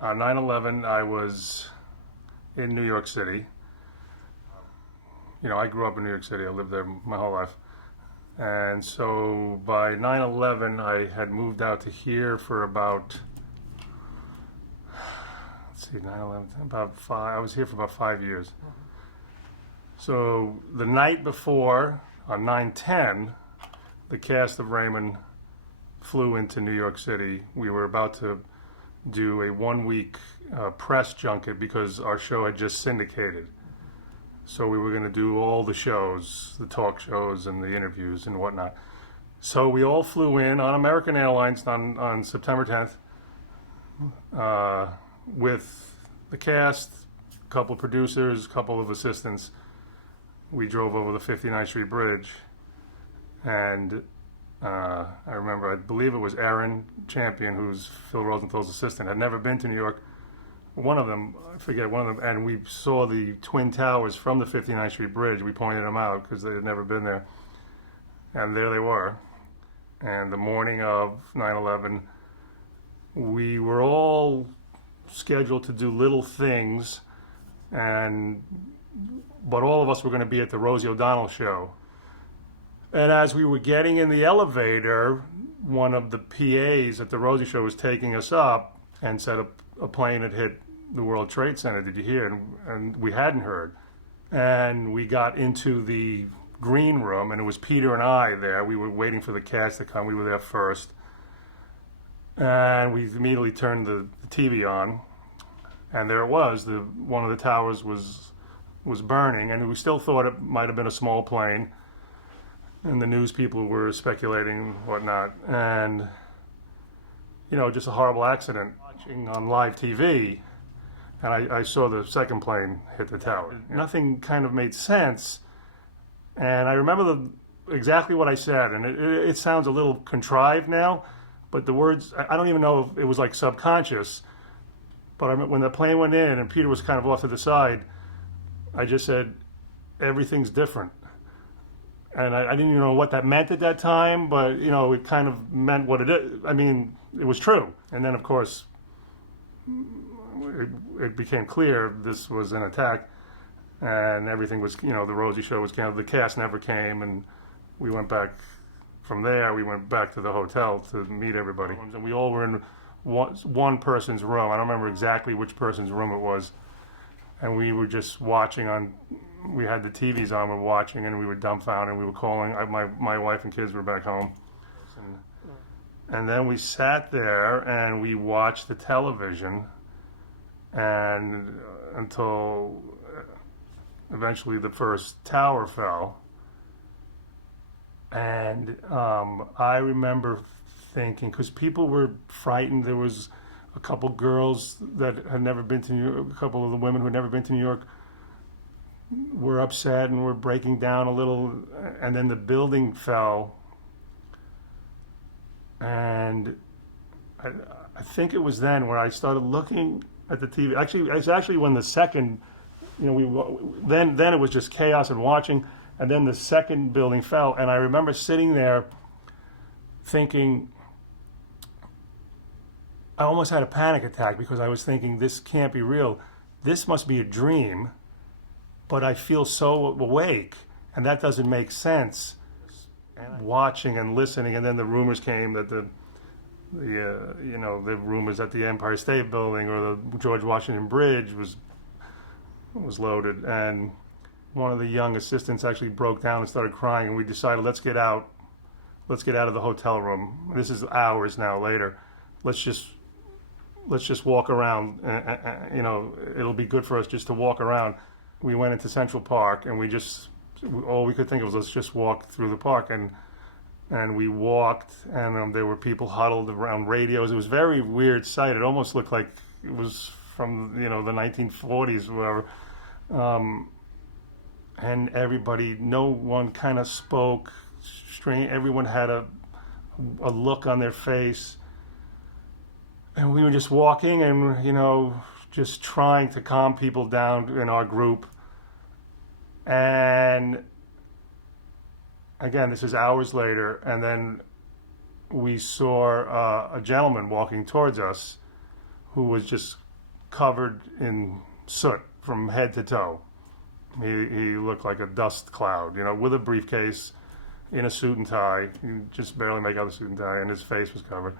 On 9/11, I was in New York City. I grew up in New York City. I lived there my whole life. And so by 9/11, I had moved out to here for about, 9/11, I was here for about 5 years. So the night before, on 9/10, the cast of Raymond flew into New York City. We were about to do a 1 week press junket because our show had just syndicated. So we were going to do all the shows, the talk shows and the interviews and whatnot. So we all flew in on American Airlines on September 10th with the cast, a couple of producers, a couple of assistants. We drove over the 59th Street Bridge, and I remember, I believe it was Aaron Champion, who's Phil Rosenthal's assistant, had never been to New York. One of them, and we saw the Twin Towers from the 59th Street Bridge. We pointed them out because they had never been there. And there they were. And the morning of 9/11, we were all scheduled to do little things, but all of us were going to be at the Rosie O'Donnell show. And as we were getting in the elevator, one of the PAs at the Rosie show was taking us up and said a plane had hit the World Trade Center. Did you hear? And we hadn't heard. And we got into the green room, and it was Peter and I there. We were waiting for the cast to come. We were there first. And we immediately turned the TV on, and there it was. One of the towers was burning, and we still thought it might have been a small plane. And the news people were speculating whatnot. And, just a horrible accident. Watching on live TV, and I saw the second plane hit the tower. Nothing kind of made sense. And I remember exactly what I said, and it sounds a little contrived now, but the words, I don't even know if it was like subconscious, but when the plane went in and Peter was kind of off to the side, I just said, everything's different. And I didn't even know what that meant at that time, but, it kind of meant what it is. I mean, it was true. And then, of course, it became clear this was an attack, and everything was, the Rosie show was canceled. The cast never came, and we went back from there. We went back to the hotel to meet everybody. And we all were in one person's room. I don't remember exactly which person's room it was. And we were just watching we had the TVs on, we were watching, and we were dumbfounded. We were calling, my wife and kids were back home. And then we sat there and we watched the television, and until eventually the first tower fell. And I remember thinking, because people were frightened, there was a couple girls that had never been to New York, a couple of the women who had never been to New York were upset and were breaking down a little, and then the building fell. And I think it was then where I started looking at the TV. Actually, it's actually when the second, then it was just chaos and watching, and then the second building fell, and I remember sitting there thinking, I almost had a panic attack because I was thinking, this can't be real. This must be a dream, but I feel so awake, and that doesn't make sense. And watching and listening, and then the rumors came that the rumors that the Empire State Building or the George Washington Bridge was loaded, and one of the young assistants actually broke down and started crying, and we decided, let's get out of the hotel room. This is hours now later. Let's just walk around. It'll be good for us just to walk around. We went into Central Park, and all we could think of was, let's just walk through the park, and we walked, and there were people huddled around radios. It was a very weird sight. It almost looked like it was from the 1940s, whatever. And everybody, no one kind of spoke. Everyone had a look on their face, and we were just walking, and just trying to calm people down in our group. And again, this is hours later, and then we saw a gentleman walking towards us who was just covered in soot from head to toe. He looked like a dust cloud, with a briefcase, in a suit and tie. He just barely make out the suit and tie, and his face was covered.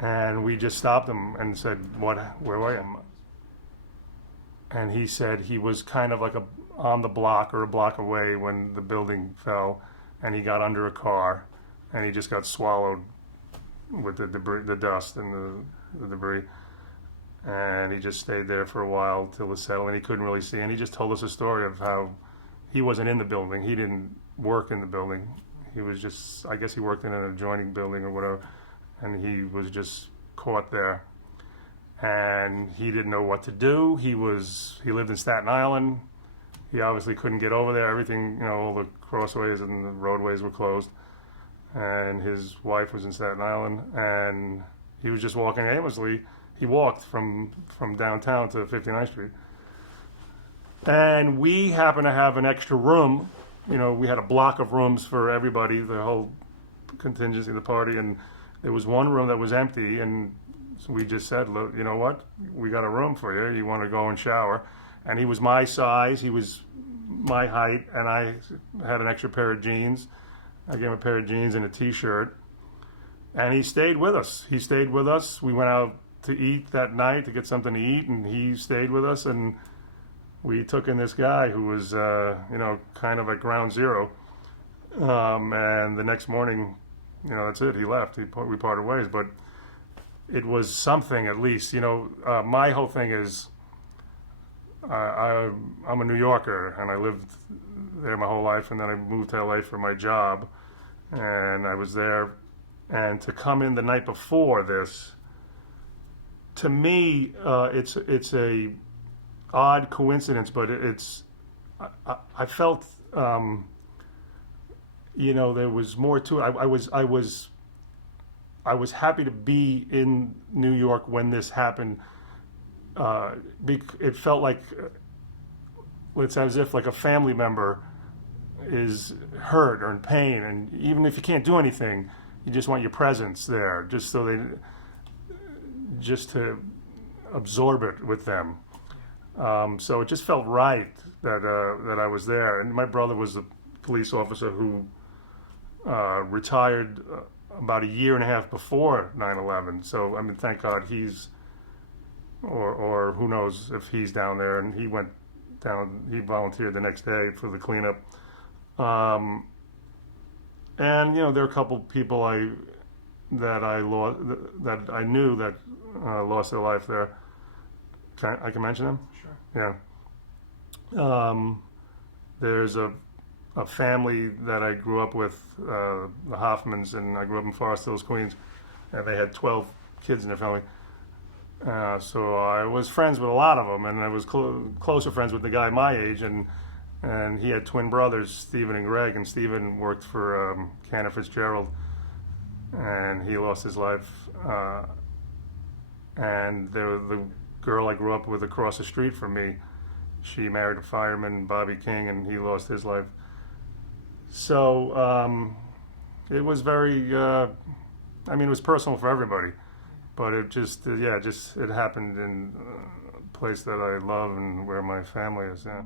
And we just stopped him and said, where were you? And he said he was kind of like on the block or a block away when the building fell, and he got under a car, and he just got swallowed with the debris, the dust and the debris. And he just stayed there for a while till it settled, and he couldn't really see. And he just told us a story of how he wasn't in the building. He didn't work in the building. He was just, I guess he worked in an adjoining building or whatever, and he was just caught there. And he didn't know what to do. He lived in Staten Island. He obviously couldn't get over there. Everything, all the crossways and the roadways were closed. And his wife was in Staten Island, and he was just walking aimlessly. He walked from downtown to 59th Street. And we happened to have an extra room. We had a block of rooms for everybody, the whole contingency of the party, and there was one room that was empty, and so we just said, look, you know what? We got a room for you. You want to go and shower? And he was my size. He was my height, and I had an extra pair of jeans. I gave him a pair of jeans and a T-shirt, and he stayed with us. We went out to eat that night to get something to eat, and he stayed with us, and we took in this guy who was, kind of at ground zero. And the next morning, that's it. He left. We parted ways, but it was something at least. My whole thing is, I'm a New Yorker, and I lived there my whole life, and then I moved to LA for my job, and I was there. And to come in the night before this, to me, it's a odd coincidence, but I felt there was more to it. I was happy to be in New York when this happened. It felt like it's as if like a family member is hurt or in pain, and even if you can't do anything, you just want your presence there, just to absorb it with them. So it just felt right that I was there. And my brother was a police officer who retired about a year and a half before 9/11. So thank God he's, or who knows if he's down there. And he went down. He volunteered the next day for the cleanup. And there are a couple people that I knew that lost their life there. I can mention them? Sure. Yeah. There's a family that I grew up with, the Hoffmans, and I grew up in Forest Hills, Queens, and they had 12 kids in their family. So I was friends with a lot of them, and I was closer friends with the guy my age, and he had twin brothers, Stephen and Greg, and Stephen worked for Cantor Fitzgerald, and he lost his life. And the girl I grew up with across the street from me, she married a fireman, Bobby King, and he lost his life. So it was very, it was personal for everybody, but it just, it happened in a place that I love and where my family is. Yeah.